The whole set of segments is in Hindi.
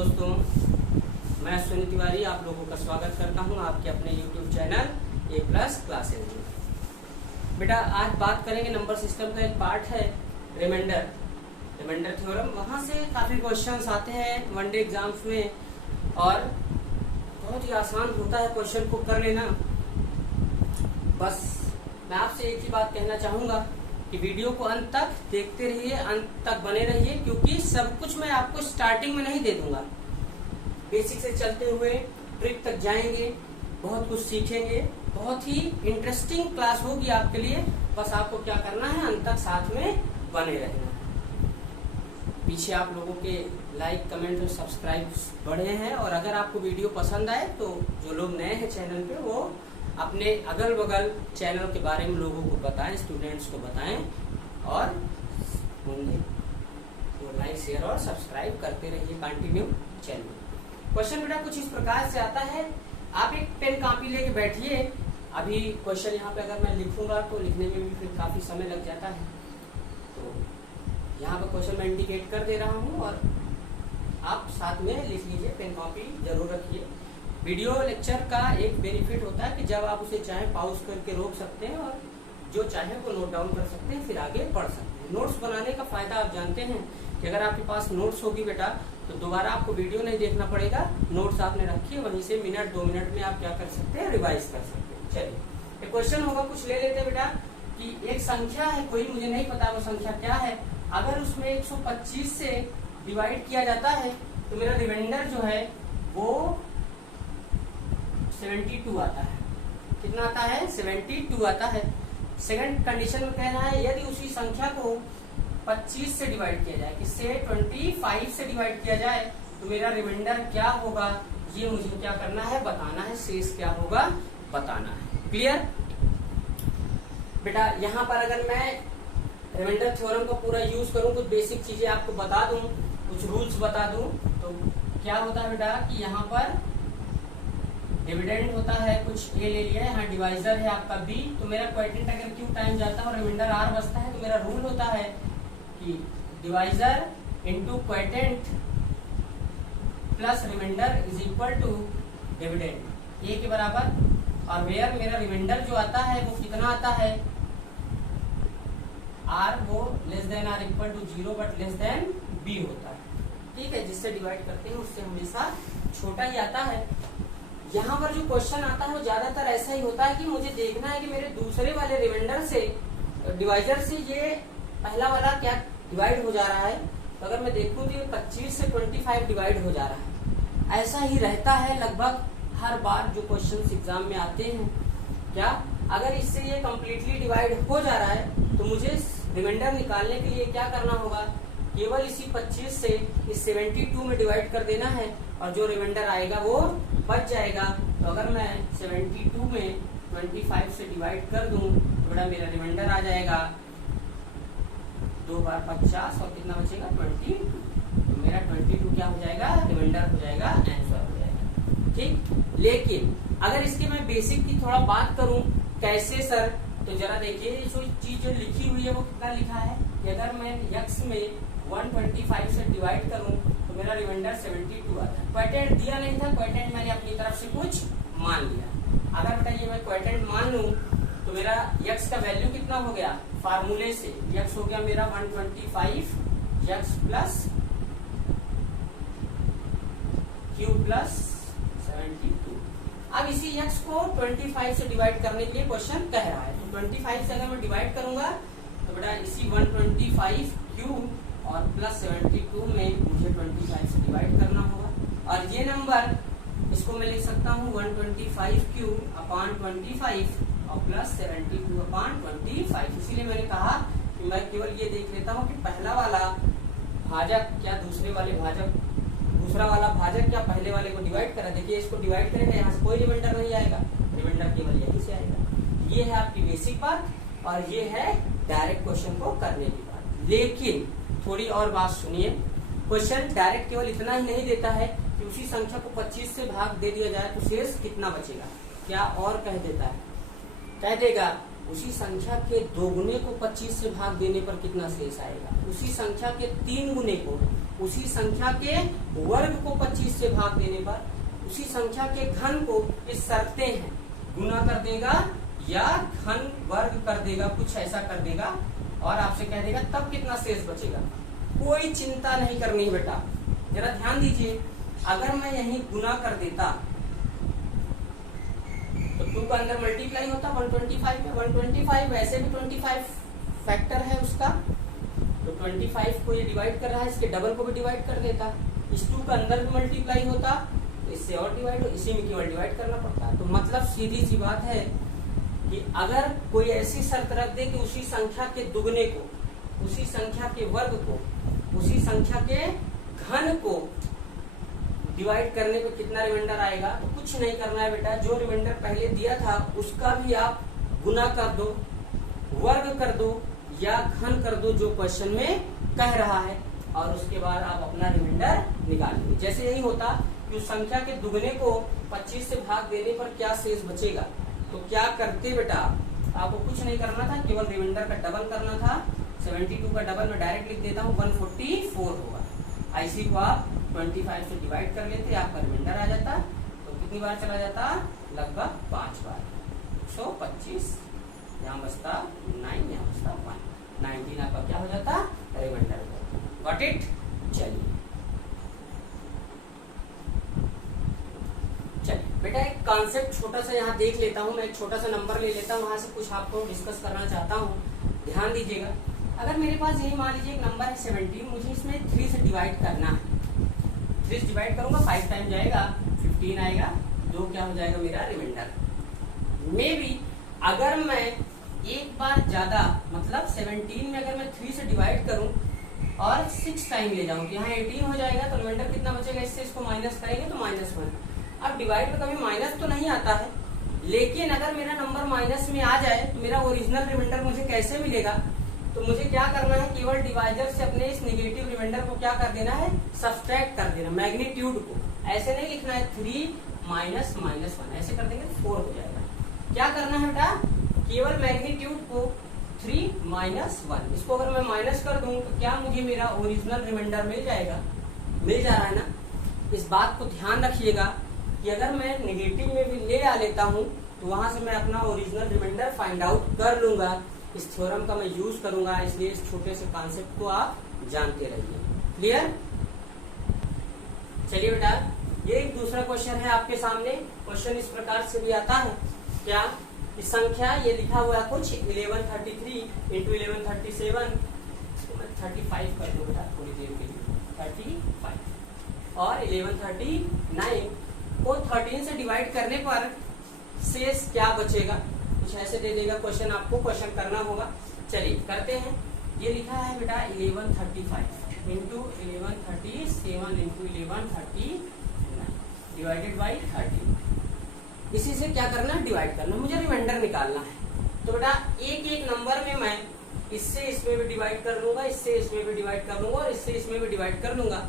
दोस्तों, मैं सुनील तिवारी आप लोगों का स्वागत करता हूं आपके अपने YouTube चैनल ए प्लस क्लासेज में। बेटा आज बात करेंगे नंबर सिस्टम का एक पार्ट है रिमाइंडर थ्योरम। वहां से काफी क्वेश्चंस आते हैं वनडे एग्जाम्स में और बहुत ही आसान होता है क्वेश्चन को कर लेना। बस मैं आपसे एक ही बात कहना चाहूंगा कि वीडियो को अंत तक देखते रहिए, अंत तक बने रहिए, क्योंकि सब कुछ मैं आपको स्टार्टिंग में नहीं दे दूंगा। बेसिक से चलते हुए ट्रिक तक जाएंगे, बहुत कुछ सीखेंगे, बहुत ही इंटरेस्टिंग क्लास होगी आपके लिए। बस आपको क्या करना है, अंत तक साथ में बने रहना है। पीछे आप लोगों के लाइक, कमेंट और सब्सक्राइब बढ़े हैं, और अगर आपको वीडियो पसंद आए तो जो लोग नए हैं चैनल पे वो अपने अगल बगल चैनल के बारे में लोगों को बताएं, स्टूडेंट्स को बताएं, और होंगे तो लाइक, शेयर और सब्सक्राइब करते रहिए कंटिन्यू चैनल। क्वेश्चन बेटा कुछ इस प्रकार से आता है। आप एक पेन कॉपी लेके बैठिए। अभी क्वेश्चन यहाँ पे अगर मैं लिखूंगा तो लिखने में भी फिर काफी समय लग जाता है, तो यहाँ पे क्वेश्चन मैं इंडिकेट कर दे रहा हूँ और आप साथ में लिख लीजिए। पेन कॉपी जरूर रखिए। वीडियो लेक्चर का एक बेनिफिट होता है कि जब आप उसे चाहे पॉज करके रोक सकते हैं और जो चाहे वो नोट डाउन कर सकते हैं, फिर आगे पढ़ सकते हैं। नोट्स बनाने का फायदा आप जानते हैं कि अगर आपके पास नोट्स होगी बेटा तो दोबारा आपको वीडियो नहीं देखना पड़ेगा। नोट्स आपने रखी है, वहीं से मिनट 2 मिनट में आप क्या कर सकते हैं, रिवाइज कर सकते हैं। चलिए एक क्वेश्चन होगा, कुछ ले लेते हैं बेटा कि एक संख्या है कोई, मुझे नहीं पता वो संख्या क्या है। अगर उसमें 125 से डिवाइड किया जाता है तो मेरा रिमाइंडर जो है वो 72 आता है। कितना आता है? 72 आता है। सेकंड कंडीशन में कह रहा है यदि उसी संख्या को 25 से डिवाइड किया जाए, किससे? 25 से डिवाइड किया जाए तो मेरा रिमाइंडर क्या होगा, ये मुझे क्या करना है, बताना है। शेष क्या होगा, बताना है। क्लियर बेटा? यहाँ पर अगर मैं रिमाइंडर थ्योरम का पूरा यूज करूं, कुछ बेसिक चीजें आपको बता दूं, कुछ रूल्स बता दूं, तो क्या होता है बेटा कि यहाँ पर डिविडेंड होता है, कुछ ए ले लिया है, यहाँ डिवाइजर है आपका बी, तो मेरा क्वोटिएंट अगर क्यू टाइम जाता है और रिमाइंडर आर बचता है तो मेरा रूल होता है कि divisor into quotient plus remainder is equal to dividend, A के बराबर। और वेयर मेरा रिमाइंडर जो आता है वो कितना आता है, आर वो less than or equal to 0 but less than B होता है। ठीक है, जिससे डिवाइड करते हैं उससे हमेशा छोटा ही आता है। यहाँ पर जो क्वेश्चन आता है वो ज्यादातर ऐसा ही होता है कि मुझे देखना है कि मेरे दूसरे वाले रिमाइंडर से, डिवाइजर से ये पहला वाला क्या डिवाइड हो जा रहा है। तो अगर मैं देखूं तो ये 25 से 25 डिवाइड हो जा रहा है। ऐसा ही रहता है लगभग हर बार जो क्वेश्चन एग्जाम में आते हैं। क्या अगर इससे ये कम्प्लीटली डिवाइड हो जा रहा है तो मुझे रिमाइंडर निकालने के लिए क्या करना होगा, केवल इसी 25 से इस 72 में डिवाइड कर देना है और जो रिमाइंडर आएगा वो बच जाएगा। तो अगर मैं 72 में 25 से डिवाइड कर दूं तो बेटा मेरा रिमाइंडर आ जाएगा 2 बार 50 और कितना बचेगा 22। तो मेरा 22 क्या हो जाएगा, रिमाइंडर हो जाएगा, आंसर हो जाएगा। ठीक, लेकिन अगर इसके मैं बेसिक की थोड़ा बात करूं, कैसे सर, तो जरा देखिए जो चीज जो लिखी हुई है वो कितना लिखा है कि अगर मैं x में 125 से डिवाइड करूं तो मेरा रिमाइंडर 72 आता है। क्वोटिएंट दिया नहीं था, क्वोटिएंट मैंने अपनी तरफ से कुछ मान लिया। अगर बेटा ये मैं क्वोटिएंट मान लूं तो मेरा x का वैल्यू कितना हो गया, फार्मूले से x हो गया मेरा 125 x प्लस q प्लस 72। अब इसी x को 25 से डिवाइड करने के लिए क्वेश्चन कह रहा है, तो 25 से अगर मैं डिवाइड करूंगा तो बेटा इसी 125 q और प्लस 72 में मुझे 25 से डिवाइड करना होगा। और ये नंबर इसको मैं लिख सकता हूँ 125 क्यू अपॉन 25 और प्लस 72 अपॉन 25। इसीलिए मैंने कहा कि मैं केवल ये देख लेता हूँ कि पहला वाला भाजक क्या दूसरे वाले भाजक, दूसरा वाला भाजक क्या पहले वाले को डिवाइड करा। देखिए इसको डिवाइड करेंगे, यहाँ से कोई रिमाइंडर नहीं आएगा, रिमाइंडर केवल यहीं से आएगा। ये है आपकी बेसिक बात और ये है डायरेक्ट क्वेश्चन को करने की बात। लेकिन थोड़ी और बात सुनिए, क्वेश्चन डायरेक्ट केवल इतना ही नहीं देता है कि उसी संख्या को 25 से भाग दे दिया जाए तो शेष कितना बचेगा। क्या और कह देता है, कह देगा उसी संख्या के 2 गुने को 25 से भाग देने पर कितना शेष आएगा, उसी संख्या के 3 गुने को उसी संख्या के वर्ग को 25 से भाग देने पर उसी संख्या के घन को इस शर्तें हैं, गुना कर देगा या घन वर्ग कर देगा, कुछ ऐसा कर देगा और आपसे कह देगा तब कितना शेष बचेगा। कोई चिंता नहीं करनी है बेटा, जरा ध्यान दीजिए। अगर मैं यहीं गुना कर देता तो 2 का अंदर मल्टीप्लाई होता 125 में, 125 वैसे भी 25 फैक्टर है उसका, तो 25 को ये डिवाइड कर रहा है, इसके डबल को भी डिवाइड कर देता। इस 2 का अंदर भी मल्टीप्लाई होता तो इससे और डिवाइड, इसी में केवल डिवाइड करना पड़ता। तो मतलब सीधी सी बात है कि अगर कोई ऐसी शर्त रख दे कि उसी संख्या के दुगने को, उसी संख्या के वर्ग को, उसी संख्या के घन को डिवाइड करने पे कितना रिमाइंडर आएगा, तो कुछ नहीं करना है बेटा। जो रिमाइंडर पहले दिया था उसका भी आप गुना कर दो, वर्ग कर दो या घन कर दो जो क्वेश्चन में कह रहा है, और उसके बाद आप अपना रिमाइंडर निकाल लीजिए। जैसे यही होता कि उस संख्या के दुगने को 25 से भाग देने पर क्या शेष बचेगा, तो क्या करते बेटा, आपको कुछ नहीं करना था, केवल रिमाइंडर का डबल करना था। 72 का डबल मैं डायरेक्ट लिख देता हूँ, 144 होगा। IC को आप 25 से डिवाइड कर लेते, आपका रिमाइंडर आ जाता। तो कितनी बार चला जाता, लगभग 5 बार। 125 यहाँ बचता 9, यहाँ बचता 1, 19 आपका क्या हो जाता, रिमाइंडर। Got it. चलिए बेटा एक कॉन्सेप्ट छोटा सा यहाँ देख लेता हूँ, मैं एक छोटा सा नंबर ले लेता हूँ, वहां से कुछ आपको डिस्कस करना चाहता हूँ। ध्यान दीजिएगा, अगर मेरे पास यही मान लीजिए एक नंबर है 17, मुझे इसमें 3 से डिवाइड करना है। 3 से डिवाइड करूंगा, 5 टाइम जाएगा, 15 आएगा, 2 क्या हो जाएगा मेरा रिमाइंडर। मे बी अगर मैं एक बार ज्यादा, मतलब 17 में अगर मैं 3 से डिवाइड करूं और 6 टाइम ले जाऊं, यहाँ 18 हो जाएगा, तो रिमाइंडर कितना बचेगा, इससे इसको माइनस करेंगे तो -1। अब डिवाइड में कभी माइनस तो नहीं आता है, लेकिन अगर मेरा नंबर माइनस में आ जाए तो मेरा ओरिजिनल रिमाइंडर मुझे कैसे मिलेगा, तो मुझे क्या करना है, केवल डिवाइजर से अपने इस नेगेटिव रिमाइंडर को क्या कर देना है, सब्सट्रैक्ट कर देना, मैग्नीट्यूड को। ऐसे नहीं लिखना है 3 माइनस -1, ऐसे कर देंगे 4 हो जाएगा। क्या करना है बेटा, केवल मैग्नीट्यूड को 3 माइनस 1, इसको अगर मैं माइनस कर दूं तो क्या मुझे मेरा ओरिजिनल रिमाइंडर मिल जाएगा, मिल जा रहा है ना। इस बात को ध्यान रखिएगा कि अगर मैं नेगेटिव में भी ले आ लेता हूं तो वहां से मैं अपना ओरिजिनल रिमाइंडर फाइंड आउट कर लूंगा। इस थ्योरम का मैं यूज करूंगा, इसलिए इस छोटे से कॉन्सेप्ट को आप जानते रहिए। क्लियर। चलिए बेटा, ये एक दूसरा क्वेश्चन है आपके सामने। क्वेश्चन इस प्रकार से भी आता है, क्या इस संख्या ये लिखा हुआ है कुछ 1133 इंटू 1137, इसको मैं 35 कर दूं बेटा थोड़ी देर के लिए, 35 और 1139 को 13 से डिवाइड करने पर शेष क्या बचेगा, कुछ ऐसे दे देगा क्वेश्चन, आपको क्वेश्चन करना होगा। चलिए करते हैं। ये लिखा है बेटा 1135 इंटू 1137 इंटू 1139 डिवाइडेड बाई 30। इसी से क्या करना है, डिवाइड करना, मुझे रिमाइंडर निकालना है। तो बेटा एक एक नंबर में मैं इससे इसमें भी डिवाइड कर लूंगा, इससे इसमें भी डिवाइड कर लूंगा और इससे इसमें भी डिवाइड कर लूंगा,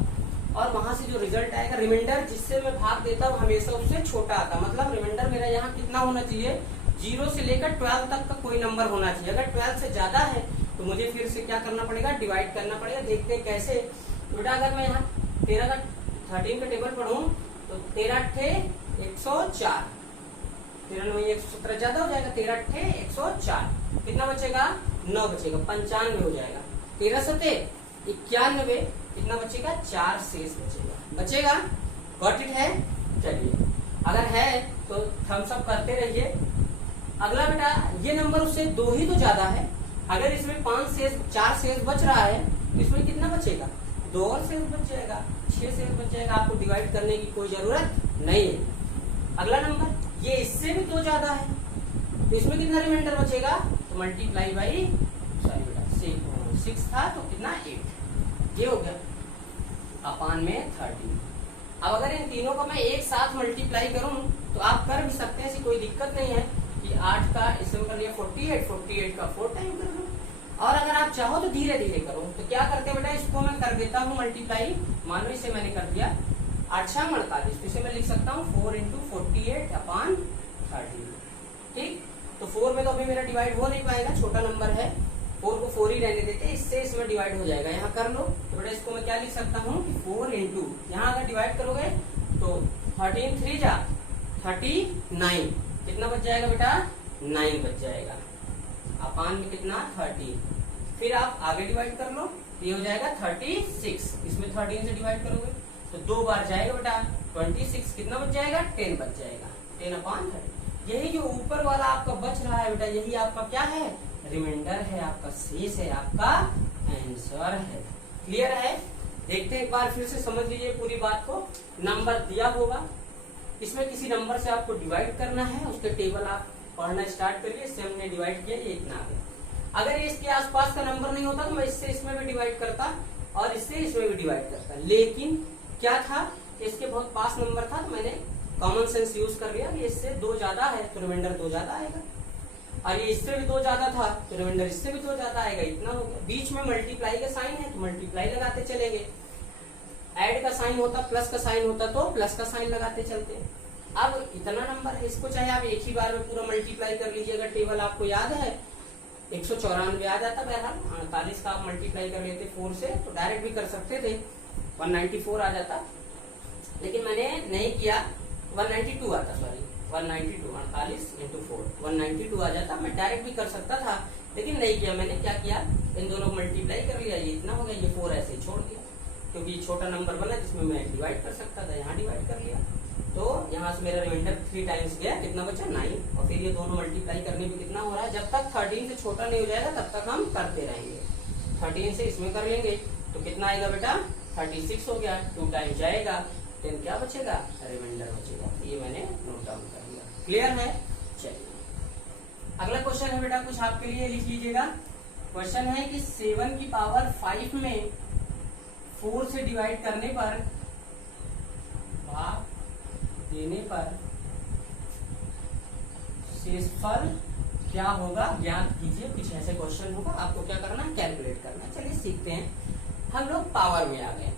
और वहां से जो रिजल्ट आएगा, रिमाइंडर जिससे मैं भाग देता हूँ हमेशा उससे छोटा आता। मतलब रिमाइंडर मेरा यहाँ कितना होना चाहिए, 0 से लेकर 12 तक का कोई नंबर होना चाहिए। अगर 12 से ज्यादा है तो मुझे फिर से क्या करना पड़ेगा, डिवाइड करना पड़ेगा। देखते हैं कैसे। बेटा अगर मैं यहाँ 13 का टेबल पढ़ूं तो 13 अट्ठे 104, 13 9 117 ज्यादा हो जाएगा, 13 अट्ठे 104, कितना बचेगा, 9 बचेगा, 95 हो जाएगा। 13 सते 91, कितना बचेगा, 4 शेष बचेगा। गॉट इट है। चलिए अगर है तो थम्स अप करते रहिए। अगला बेटा ये नंबर उससे 2 ही तो ज्यादा है, अगर इसमें 4 शेष बच रहा है तो इसमें कितना बचेगा, 2 और शेष बच जाएगा, 6 शेष बच जाएगा। आपको डिवाइड करने की कोई जरूरत नहीं है। अगला नंबर ये इससे भी 2 ज्यादा है तो इसमें कितना रिमाइंडर बचेगा, तो मल्टीप्लाई बाई, सॉरी बेटा 6 था तो कितना 8, ये हो गया अपान में 30। अब अगर इन तीनों का मैं एक साथ मल्टीप्लाई करूं तो आप कर भी सकते हैं, ऐसी कोई दिक्कत नहीं है कि 8 का इसमें कर लिया 48 का 4 टाइम कर लो, और अगर आप चाहो तो धीरे धीरे करो। तो क्या करते बेटा, इसको मैं कर देता हूँ मल्टीप्लाई, मान लो इसे मैंने कर दिया 8 6 48, इसे मैं लिख सकता हूँ 4 इंटू 48 अपान 30। ठीक, तो 4 में तो अभी मेरा डिवाइड हो नहीं पाएगा, छोटा नंबर है, 4 को 4 ही रहने देते हैं, इससे इसमें डिवाइड हो जाएगा। यहाँ कर लो तो बेटा इसको मैं क्या लिख सकता हूँ कि 4 इंटू, यहाँ अगर डिवाइड करोगे तो 13 3 जा 39, कितना बच जाएगा बेटा 9 बच जाएगा, अपान में कितना 13। फिर आप आगे डिवाइड कर लो, ये हो जाएगा 36, इसमें 13 से डिवाइड करोगे तो 2 बार जाएगा बेटा 26, कितना बच जाएगा 10 बच जाएगा, 10/30। यही जो ऊपर वाला आपका बच रहा है बेटा, यही आपका क्या है, रिमाइंडर है, आपका शेष है, आपका आंसर है। क्लियर है? देखते हैं एक बार फिर से, समझ लीजिए पूरी बात को। नंबर दिया होगा, इसमें किसी नंबर से आपको डिवाइड करना है, उसके टेबल आप पढ़ना स्टार्ट करिए। इससे हमने डिवाइड किया, ये इतना आ गया। अगर ये इसके आसपास का नंबर नहीं होता तो मैं इससे इसमें भी डिवाइड करता और इससे इसमें भी डिवाइड करता, लेकिन क्या था, इसके बहुत पास नंबर था तो मैंने कॉमन सेंस यूज कर लिया कि इससे 2 ज्यादा है तो रिमाइंडर 2 ज्यादा आएगा, और ये इससे भी 2 ज्यादा था तो रिमाइंडर इससे भी 2 ज्यादा आएगा, इतना हो गया। बीच में मल्टीप्लाई का साइन है तो मल्टीप्लाई लगाते चलेंगे, ऐड का साइन होता, प्लस का साइन होता तो प्लस का साइन लगाते चलते। अब इतना नंबर है, इसको चाहे आप एक ही बार में पूरा मल्टीप्लाई कर लीजिए। अगर टेबल आपको याद है 194 आ जाता, बहरहाल 48 का आप मल्टीप्लाई कर लेते 4 से तो डायरेक्ट भी कर सकते थे, 194 आ जाता, लेकिन मैंने नहीं किया, 192 आता, सॉरी 192, 48 इंटू 4 192 आ जाता, मैं डायरेक्ट भी कर सकता था लेकिन नहीं किया। मैंने क्या किया, इन दोनों को मल्टीप्लाई कर लिया, ये इतना हो गया, ये 4 ऐसे ही छोड़ दिया क्योंकि छोटा नंबर बना जिसमें मैं डिवाइड कर सकता था, यहाँ डिवाइड कर लिया तो यहाँ से मेरा रिमाइंडर 3 टाइम्स गया, कितना बचा 9, और फिर ये दोनों मल्टीप्लाई करने में कितना हो रहा है, जब तक 13 से छोटा नहीं हो जाएगा तब तक हम करते रहेंगे। 13 से इसमें कर लेंगे तो कितना आएगा बेटा 36 हो गया, 2 टाइम जाएगा, 10 क्या बचेगा, रिमाइंडर बचेगा। ये मैंने नोट डाउन कर लिया। क्लियर है? चलिए अगला क्वेश्चन है बेटा, कुछ आपके लिए लिख लीजिएगा। क्वेश्चन है कि 7 की पावर 5 में 4 से डिवाइड करने पर, भाग देने पर शेषफल क्या होगा ज्ञात कीजिए। कुछ ऐसे क्वेश्चन होगा, आपको क्या करना है, कैलकुलेट करना। चलिए सीखते हैं। हम लोग पावर में आ गए,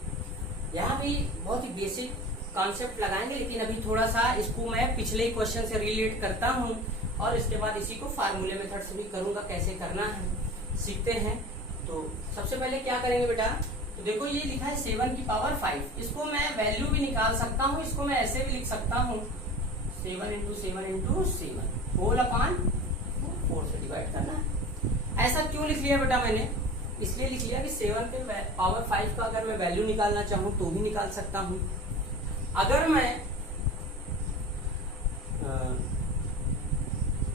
यहाँ भी बहुत ही बेसिक कॉन्सेप्ट लगाएंगे, लेकिन अभी थोड़ा सा इसको मैं पिछले क्वेश्चन से रिलेट करता हूँ और इसके बाद इसी को फार्मूले मेथड से भी करूंगा, कैसे करना है सीखते हैं। तो सबसे पहले क्या करेंगे बेटा, तो देखो ये लिखा है 7 की पावर 5, इसको मैं वैल्यू भी निकाल सकता हूँ, इसको मैं ऐसे भी लिख सकता हूँ 7 इंटू 7 इंटू 7 होल अपान 4 से डिवाइड करना है। ऐसा क्यों लिख लिया बेटा मैंने, इसलिए लिख लिया कि 7 के पावर 5 का अगर मैं वैल्यू निकालना चाहूँ तो भी निकाल सकता हूँ। अगर मैं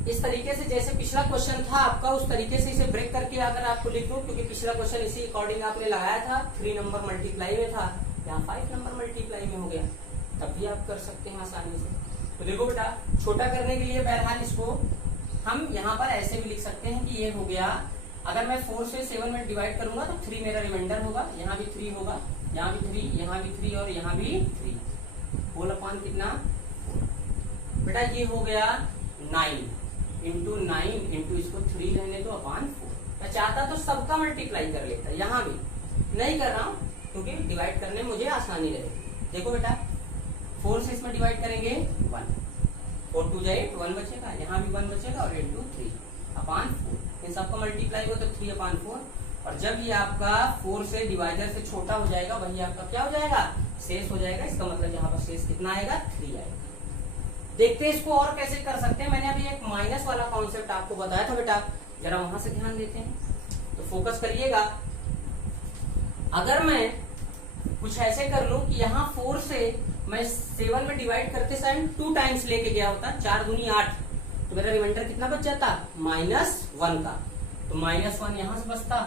इस तरीके से, जैसे पिछला क्वेश्चन था आपका, उस तरीके से इसे ब्रेक करके अगर आपको लिख दूं, क्योंकि पिछला क्वेश्चन इसी अकॉर्डिंग आपने लगाया था, 3 नंबर मल्टीप्लाई में था, यहाँ 5 नंबर मल्टीप्लाई में हो गया, तब भी आप कर सकते हैं आसानी से। तो देखो बेटा, छोटा करने के लिए बहरहाल इसको हम यहाँ पर ऐसे भी लिख सकते हैं कि ये हो गया, अगर मैं 4 से 7 में डिवाइड करूंगा तो 3 मेरा रिमाइंडर होगा, यहाँ भी 3 होगा, यहाँ भी 3, यहाँ भी 3 और यहाँ भी 3, होल अपान कितना बेटा, ये हो गया 9 इंटू 9 इंटू इसको 3 रहने दो अपान 4। मैं चाहता तो सबका मल्टीप्लाई कर लेता, यहाँ भी नहीं कर रहा हूँ क्योंकि डिवाइड करने में मुझे आसानी रहेगी। देखो बेटा 4 से इसमें डिवाइड करेंगे 1, 4 2 8 1 बचेगा, यहाँ भी 1 बचेगा और इंटू 3 अपान 4, इन सबका मल्टीप्लाई हो तो 3 अपान 4, और जब ये आपका 4 से डिवाइडर से छोटा हो जाएगा वही आपका क्या हो जाएगा, शेष हो जाएगा। इसका मतलब यहाँ पर शेष कितना आएगा, 3 आएगा। देखते हैं इसको और कैसे कर सकते हैं। मैंने अभी एक माइनस वाला कॉन्सेप्ट आपको बताया था बेटा, जरा वहां से ध्यान देते हैं तो फोकस करिएगा। अगर मैं कुछ ऐसे कर लूं कि यहाँ 4 से मैं 7 में डिवाइड करते समय 2 टाइम्स लेके गया होता, 4 दूनी 8, तो मेरा रिमाइंडर कितना बच जाता, -1 का, तो -1 यहाँ से बचता,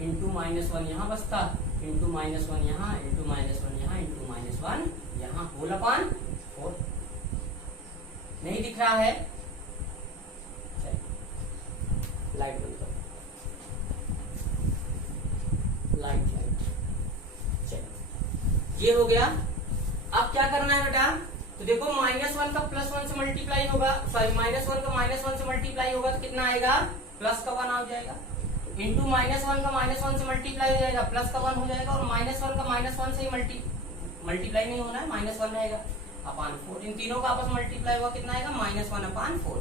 इंटू -1 यहाँ बचता, इंटू -1 यहाँ, इंटू -1 यहाँ, इंटू -1 यहाँ, होल अपान 4। नहीं दिख रहा है, लाइट बंद करो, लाइट चलो ये हो गया। अब क्या करना है बेटा, तो देखो -1 का +1 से मल्टीप्लाई होगा, सॉरी -1 का -1 से मल्टीप्लाई होगा तो कितना आएगा, प्लस का 1 आ जाएगा, इंटू -1 का -1 से मल्टीप्लाई हो जाएगा, प्लस का 1 हो जाएगा, और -1 का -1 से ही मल्टीप्लाई नहीं होना है, -1 रहेगा अपान 4, इन तीनों का आपस में मल्टीप्लाई हुआ कितना आएगा, -1 अपान 4।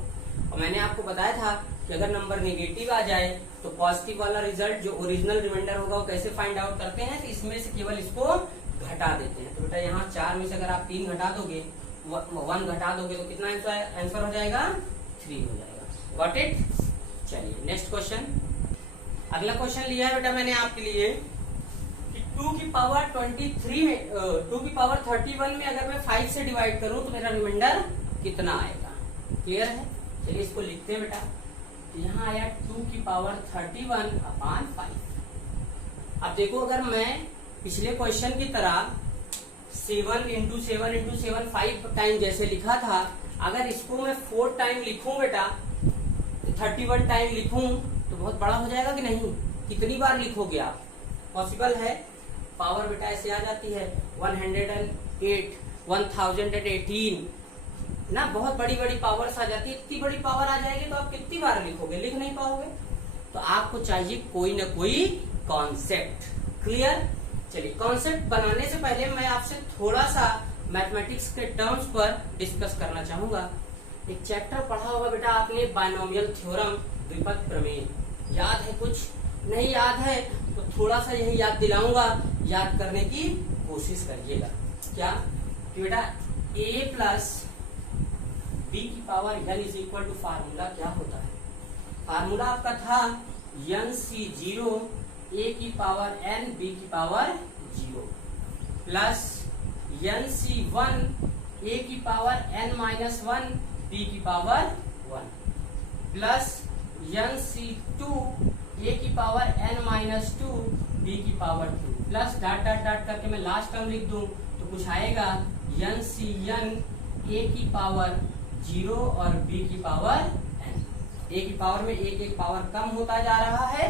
और मैंने आपको बताया था कि अगर नंबर नेगेटिव आ जाए तो पॉजिटिव वाला रिजल्ट जो ओरिजिनल रिमाइंडर होगा वो कैसे फाइंड आउट करते हैं, तो इसमें से केवल इसको घटा देते हैं। तो बेटा यहाँ 4 में से अगर आप 3 घटा दोगे, 1 घटा दोगे तो कितना आंसर हो जाएगा, 3 हो जाएगा। Got it. चलिए नेक्स्ट क्वेश्चन। अगला क्वेश्चन लिया है बेटा मैंने आपके लिए कि 2 की पावर 23 में 2 की पावर 31 में अगर मैं 5 से डिवाइड करूं तो मेरा रिमाइंडर कितना आएगा। क्लियर है। चलिए इसको लिखते हैं बेटा। यहाँ आया 2 की पावर 31 अपॉन 5। अब देखो अगर मैं पिछले क्वेश्चन की तरह 7 इंटू 7 इंटू 7 5 टाइम जैसे लिखा था, अगर इसको मैं 4 टाइम लिखूं बेटा, 31 टाइम लिखूं तो बहुत बड़ा हो जाएगा कि नहीं। कितनी बार लिखोगे आप, पॉसिबल है। पावर बेटा ऐसे आ जाती है 108, 1018 ना, बहुत बड़ी बड़ी पावर्स आ जाती है। इतनी बड़ी पावर आ जाएगी तो आप कितनी बार लिखोगे, लिख नहीं पाओगे। तो आपको चाहिए कोई ना कोई कॉन्सेप्ट। क्लियर। चलिए कॉन्सेप्ट बनाने से पहले मैं आपसे थोड़ा सा मैथमेटिक्स के टर्म्स पर डिस्कस करना चाहूंगा। एक चैप्टर पढ़ा होगा बेटा आपने, बायनोमियल थ्योरम, द्विपद प्रमेय। याद है कुछ, नहीं याद है तो थोड़ा सा यही याद दिलाऊंगा, याद करने की कोशिश करिएगा। क्या कि बेटा a प्लस बी की power n is equal to formula क्या होता है। फार्मूला आपका था NC0 a की पावर n b की पावर 0 प्लस NC1 a की पावर n-1 b की पावर 1 प्लस NC2 a की पावर n-2 b की power 2 plus dot dot dot करके मैं लास्ट टर्म लिख दूं तो कुछ आएगा NCn a की पावर 0 और b की पावर n। a की पावर में एक एक पावर कम होता जा रहा है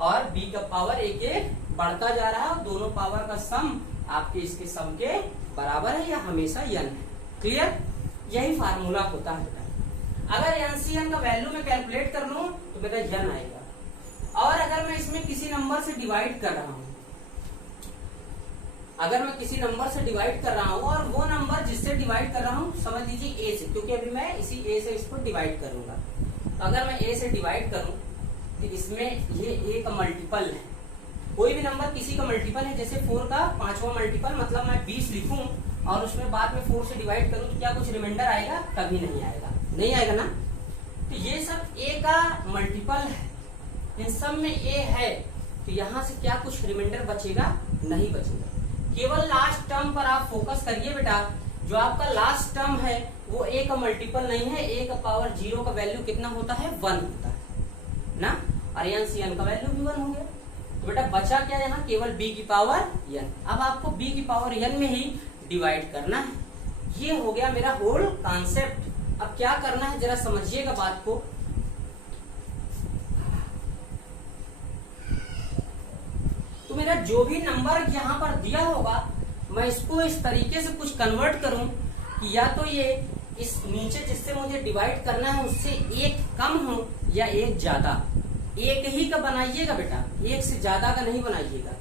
और b का पावर एक एक बढ़ता जा रहा है, और दोनों पावर का सम आपके इसके सम के बराबर है या हमेशा n है। क्लियर। यही फार्मूला होता है बेटा। अगर NCn का वैल्यू में कैलकुलेट कर लूं तो बेटा n आएगा। और अगर मैं इसमें किसी नंबर से डिवाइड कर रहा हूं, अगर मैं किसी नंबर से डिवाइड कर रहा हूं और वो नंबर जिससे डिवाइड कर रहा हूं समझ लीजिए a से, क्योंकि अभी मैं इसी a से इसको डिवाइड करूंगा। तो अगर मैं a से डिवाइड करूं तो इसमें ये a का मल्टीपल है। कोई भी नंबर किसी का मल्टीपल है, जैसे 4 का 5वां मल्टीपल, मतलब मैं 20 लिखूं और उसमें बाद में 4 से डिवाइड करूं तो क्या कुछ रिमाइंडर आएगा? कभी नहीं आएगा, नहीं आएगा ना। तो ये सब a का मल्टीपल है, इन सब में a है, तो यहाँ से क्या कुछ रिमाइंडर बचेगा? नहीं बचेगा। केवल लास्ट टर्म पर आप फोकस करिए बेटा। जो आपका लास्ट टर्म है वो a का मल्टीपल नहीं है, a का पावर 0 का वैल्यू कितना होता है? 1 होता है ना, और NCn का वैल्यू भी 1 हो गया। तो बेटा बचा क्या यहाँ? केवल b की पावर n। अब आपको b की पावर n में ही डिवाइड करना है। ये हो गया मेरा होल कॉन्सेप्ट। अब क्या करना है जरा समझिएगा बात को। तो मेरा जो भी नंबर यहाँ पर दिया होगा मैं इसको इस तरीके से कुछ कन्वर्ट करूं कि या तो ये इस नीचे जिससे मुझे डिवाइड करना है उससे एक कम हो या एक ज्यादा। एक ही का बनाइएगा बेटा, एक से ज्यादा का नहीं बनाइएगा,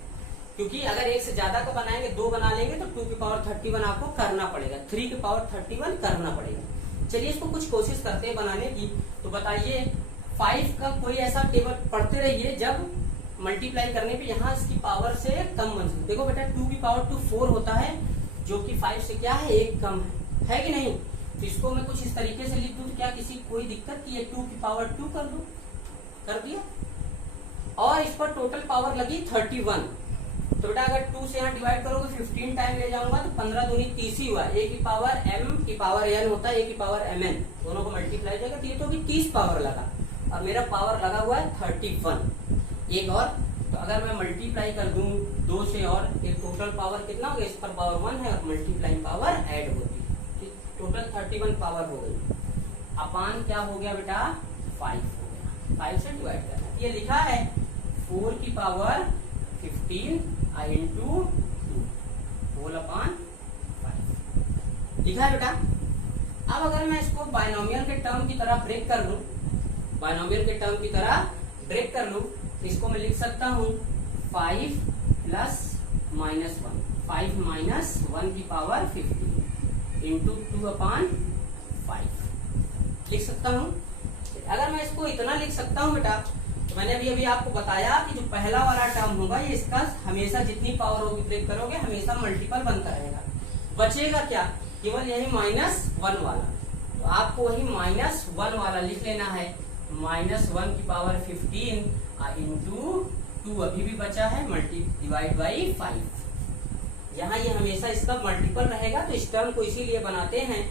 क्योंकि अगर एक से ज्यादा का बनाएंगे 2 बना लेंगे तो 2 की पावर 31 आपको करना पड़ेगा, 3 की पावर 31 करना पड़ेगा। चलिए इसको कुछ कोशिश करते हैं बनाने की। तो बताइए 5 का कोई ऐसा टेबल पढ़ते रहिए जब मल्टीप्लाई करने पे यहाँ इसकी पावर से कम बन सकती। देखो बेटा 2 की पावर 2 4 होता है, जो कि 5 से क्या है? एक कम है कि नहीं। तो इसको मैं कुछ इस तरीके से लिख दूं तो क्या किसी कोई दिक्कत की है? 2 की पावर 2 कर दूं, कर दिया, और इस पर टोटल पावर लगी 31। तो बेटा अगर 2 से यहाँ डिवाइड करोगे 15 टाइम ले जाऊंगा तो 15 दूनी 30 ही हुआ। a की पावर m की पावर n होता है, a की पावर mn, दोनों को मल्टीप्लाई जाएगा तो ये तो अभी 30 पावर लगा, और मेरा पावर लगा हुआ है 31। एक और, तो अगर मैं मल्टीप्लाई कर दूं 2 से और एक टोटल पावर कितना होगा? इस पर पावर 1 है और मल्टीप्लाइंग पावर ऐड होती है, टोटल 31 पावर हो गई। अपान क्या हो गया बेटा? 5 हो गया। 5 से डिवाइड करना, ये लिखा है 4 की पावर 15 इंटू 2 होल अपान 5 लिखा है बेटा। अब अगर मैं इसको बायनोमियल के टर्म की तरह ब्रेक कर लूं, बायनोमियल के टर्म की तरह ब्रेक कर लूं तो इसको मैं लिख सकता हूं 5 प्लस माइनस 1, 5 माइनस 1 की पावर 15 इंटू 2 अपान 5 लिख सकता हूं। अगर मैं इसको इतना लिख सकता हूँ बेटा, तो मैंने अभी आपको बताया कि जो पहला वाला टर्म होगा ये इसका हमेशा जितनी पावर होगी ब्रेक करोगे हमेशा मल्टीपल बनता रहेगा। बचेगा क्या, केवल यही -1 वाला। तो आपको वही -1 वाला लिख लेना है, -1 की पावर 15 इंटू 2 अभी भी बचा है, डिवाइड बाई 5। यहाँ ये हमेशा इसका मल्टीपल रहेगा, तो इस टर्म को इसीलिए बनाते हैं,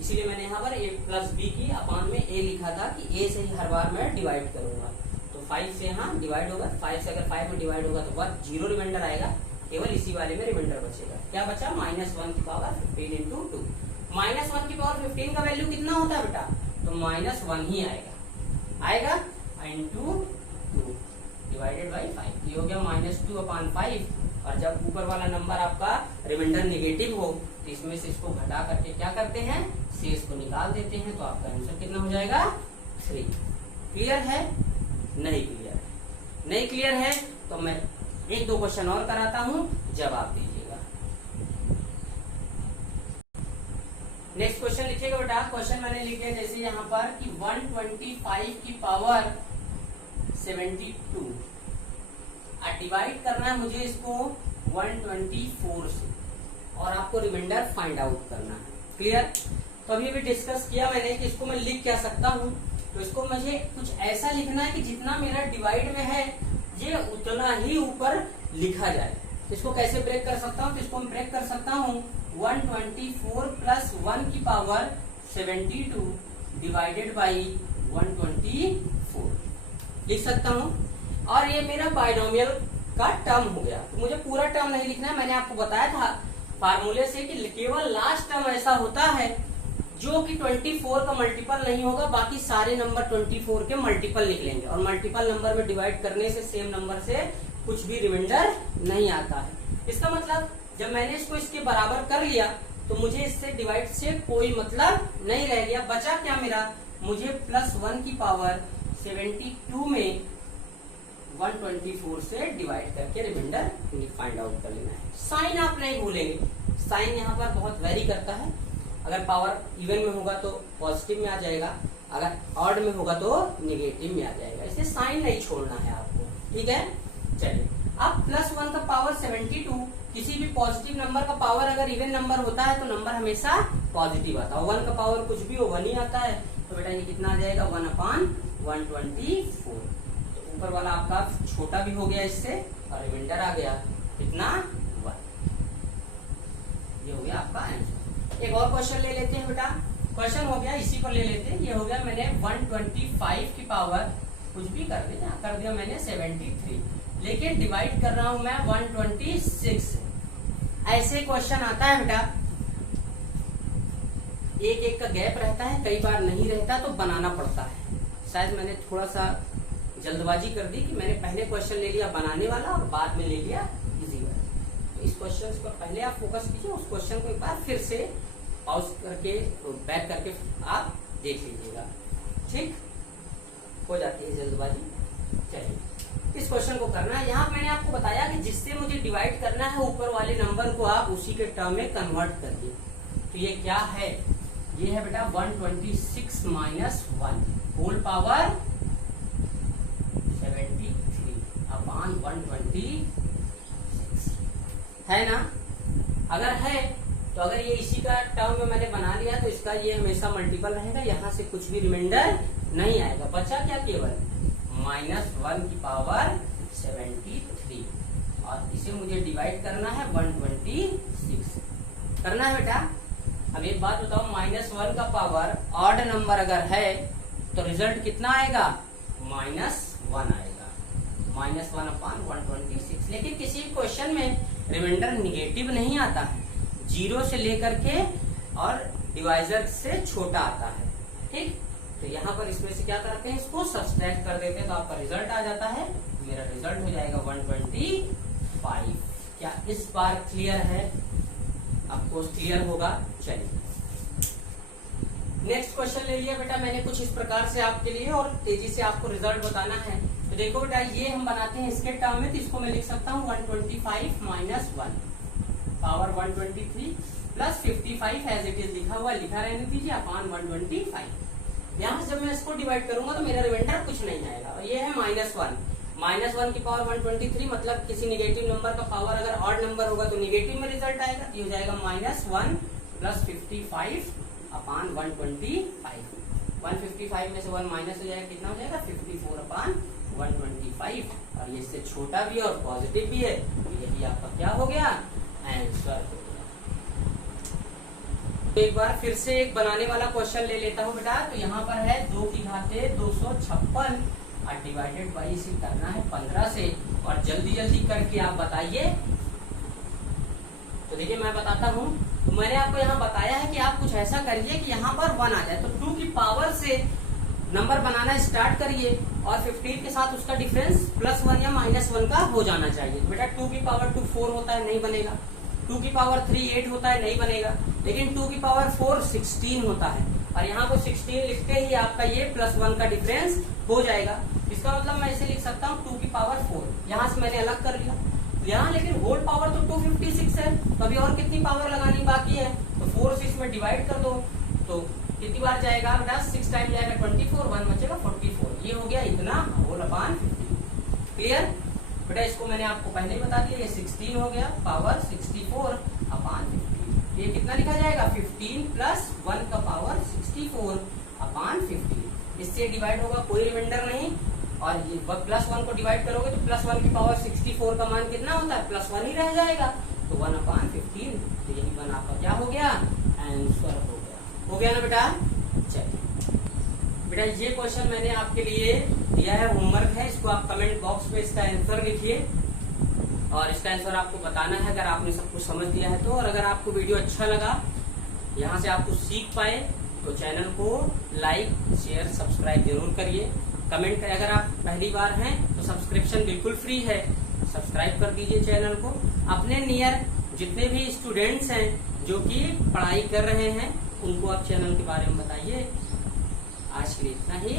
इसीलिए मैंने यहाँ पर a प्लस बी की अपान में a लिखा था कि a से ही हर बार मैं डिवाइड करूंगा। तो 5 से यहाँ डिवाइड होगा, 5 से अगर 5 में डिवाइड होगा तो 0 रिमाइंडर आएगा, केवल इसी वाले में रिमाइंडर बचेगा। क्या बचा, -1 की पावर 15 इंटू 2। -1 की पावर 15 का वैल्यू कितना होता है बेटा, तो -1 ही आएगा इंटू 2 डिवाइडेड बाई 5। ये हो गया -2/5। और जब ऊपर वाला नंबर आपका रिमाइंडर नेगेटिव हो तो इसमें से इसको घटा करके क्या करते हैं, शेष को निकाल देते हैं, तो आपका आंसर कितना हो जाएगा, 3। क्लियर है, नहीं क्लियर है? नहीं क्लियर है तो मैं 1-2 क्वेश्चन और कराता हूं, जवाब दीजिएगा। नेक्स्ट क्वेश्चन लिखिएगा बेटा। क्वेश्चन मैंने लिखे जैसे यहाँ पर कि 125 की पावर 72 डिवाइड करना है मुझे इसको 124 से, और आपको रिमाइंडर फाइंड आउट करना है। क्लियर? तो अभी भी डिस्कस किया मैंने कि इसको मैं लिख क्या सकता हूँ, तो इसको मुझे कुछ ऐसा लिखना है कि जितना मेरा डिवाइड में है ये उतना ही ऊपर लिखा जाए। तो इसको कैसे ब्रेक कर सकता हूँ, तो इसको मैं ब्रेक कर सकता हूँ 124 प्लस 1 की पावर 72 डिवाइडेड बाई 124 लिख सकता हूँ। और ये मेरा बाइनोमियल का टर्म हो गया। तो मुझे पूरा टर्म नहीं लिखना है, मैंने आपको बताया था फार्मूले से कि केवल लास्ट टर्म ऐसा होता है जो कि 24 का मल्टीपल नहीं होगा, बाकी सारे नंबर 24 के मल्टीपल लिख लेंगे। और मल्टीपल नंबर में डिवाइड करने से सेम नंबर से कुछ भी रिमाइंडर नहीं आता है। इसका मतलब जब मैंने इसको इसके बराबर कर लिया तो मुझे इससे डिवाइड से कोई मतलब नहीं रह गया। बचा क्या मेरा, मुझे +1 की पावर 72 में 124 से डिवाइड करके रिमाइंडर फाइंड आउट कर लेना है। साइन आप नहीं भूलेंगे, साइन यहाँ पर बहुत वेरी करता है। अगर पावर इवन में होगा तो पॉजिटिव में आ जाएगा, अगर ऑड में होगा तो नेगेटिव में आ जाएगा, इसलिए साइन नहीं छोड़ना है आपको। ठीक है, चलिए अब +1 का पावर 72, किसी भी पॉजिटिव नंबर का पावर अगर इवन नंबर होता है तो नंबर हमेशा पॉजिटिव आता है। 1 का पावर कुछ भी हो 1 ही आता है, तो बेटा ये कितना आ जाएगा 1/124। ऊपर वाला आपका छोटा भी हो गया इससे, और रिमाइंडर आ गया कितना 1। ये हो गया आपका आंसर। एक और क्वेश्चन ले लेते हैं बेटा। क्वेश्चन हो गया इसी पर ले लेते हैं। ये हो गया मैंने 125 की पावर कुछ भी कर दिया मैंने 73, लेकिन डिवाइड कर रहा हूं मैं 126 से। ऐसे क्वेश्चन आता है बेटा, एक का गैप रहता है, कई बार नहीं रहता तो बनाना पड़ता है। शायद मैंने थोड़ा सा जल्दबाजी कर दी कि मैंने पहले क्वेश्चन ले लिया बनाने वाला और बाद में ले लिया इजी वाला। तो इस क्वेश्चन पर पहले आप फोकस कीजिए, उस क्वेश्चन को एक बार फिर से पॉज करके बैक करके आप देख लीजिएगा। ठीक हो जाती है जल्दबाजी। चलिए इस क्वेश्चन को करना है। यहाँ मैंने आपको बताया कि जिससे मुझे डिवाइड करना है ऊपर वाले नंबर को आप उसी के टर्म में कन्वर्ट करिए। तो ये क्या है, ये है बेटा 126 माइनस 1 होल पावर 73/126 है ना। अगर है तो अगर ये इसी का टर्म में मैंने बना लिया तो इसका ये हमेशा मल्टीपल रहेगा, यहाँ से कुछ भी रिमाइंडर नहीं आएगा। बचा क्या, केवल -1 की पावर 73, और इसे मुझे डिवाइड करना है 126 करना है बेटा। अब एक बात बताओ, -1 का पावर ऑड नंबर अगर है तो रिजल्ट कितना आएगा, -1 आएगा, -1/126। लेकिन किसी क्वेश्चन में रिमाइंडर निगेटिव नहीं आता है, 0 से लेकर के और डिवाइजर से छोटा आता है। ठीक, तो यहाँ पर इसमें से क्या करते हैं, इसको सब्सट्रैक्ट कर देते हैं तो आपका रिजल्ट आ जाता है। मेरा रिजल्ट हो जाएगा 125। क्या इस बार क्लियर है, आपको क्लियर होगा। चलिए नेक्स्ट क्वेश्चन ले लिया बेटा मैंने कुछ इस प्रकार से आपके लिए, और तेजी से आपको रिजल्ट बताना है। तो देखो बेटा, ये हम बनाते हैं इसके टर्म में, तो इसको मैं लिख सकता हूँ 125 minus 1 power 123 plus 55 as it is लिखा हुआ, लिखा रहने दीजिए, अपान 125। यहाँ से जब मैं इसको डिवाइड करूंगा तो मेरा रिमाइंडर कुछ नहीं आएगा। और ये है -1, -1 की पावर 123, मतलब किसी नेगेटिव नंबर का पावर अगर ऑड नंबर होगा तो नेगेटिव में रिजल्ट आएगा। ये हो जाएगा -1 + 55 अपॉन 125। 155 में से 1 माइनस हो जाएगा, कितना हो जाएगा 54 अपॉन 125। और ये इससे छोटा भी है और पॉजिटिव भी है, तो यही आपका क्या हो गया, आंसर हो गया। तो एक बार फिर से एक बनाने वाला क्वेश्चन ले लेता हूँ बेटा। तो यहाँ पर है 2 की घाते 256 और डिवाइडेड बाई इसे करना है 15 से, और जल्दी जल्दी करके आप बताइए। तो देखिए मैं बताता हूँ। तो मैंने आपको यहाँ बताया है कि आप कुछ ऐसा करिए कि यहाँ पर 1 आ जाए, तो 2 की पावर से नंबर बनाना स्टार्ट करिए और 15 के साथ उसका डिफरेंस +1 या -1 का हो जाना चाहिए। तो बेटा 2 की पावर 2 4 होता है, नहीं बनेगा। 2 की पावर 3 8 होता है, नहीं बनेगा। लेकिन 2 की पावर 4 16 होता है, और यहाँ को 16 लिखते ही आपका ये +1 का डिफरेंस हो जाएगा। इसका मतलब मैं इसे लिख सकता हूँ 2 की पावर 4, यहाँ से मैंने अलग कर लिया। यहाँ लेकिन होल पावर तो 256 है, तो अभी और कितनी पावर लगानी बाकी है, तो 4 से इसमें डिवाइड कर दो, तो कितनी बार जाएगा बेटा, 6 टाइम जाएगा 24, 1 बचेगा 44। ये हो गया इतना होल अपॉन 50। क्लियर बेटा, इसको मैंने आपको पहले ही बता दिया। ये 16 हो गया पावर 64 अपॉन 50। ये कितना लिखा जाएगा, 15 + 1 का पावर 64 अपॉन 50। इससे डिवाइड होगा, कोई रिमाइंडर नहीं, और ये +1 को डिवाइड करोगे तो +1 की पावर 64 का मान कितना होता है, +1 ही रह जाएगा, तो 1 अपॉन 15। तो यही वन आपका क्या हो गया, आंसर हो गया ना बेटा। चलिए बेटा, ये क्वेश्चन मैंने आपके लिए दिया है, होमवर्क है, इसको आप कमेंट बॉक्स में इसका आंसर लिखिए, और इसका आंसर आपको बताना है अगर आपने सब कुछ समझ लिया है तो। और अगर आपको वीडियो अच्छा लगा, यहाँ से आप कुछ सीख पाए, तो चैनल को लाइक शेयर सब्सक्राइब जरूर करिए। कमेंट करें, अगर आप पहली बार हैं तो सब्सक्रिप्शन बिल्कुल फ्री है, सब्सक्राइब कर दीजिए चैनल को। अपने नियर जितने भी स्टूडेंट्स हैं जो कि पढ़ाई कर रहे हैं, उनको आप चैनल के बारे में बताइए। आज के लिए इतना ही।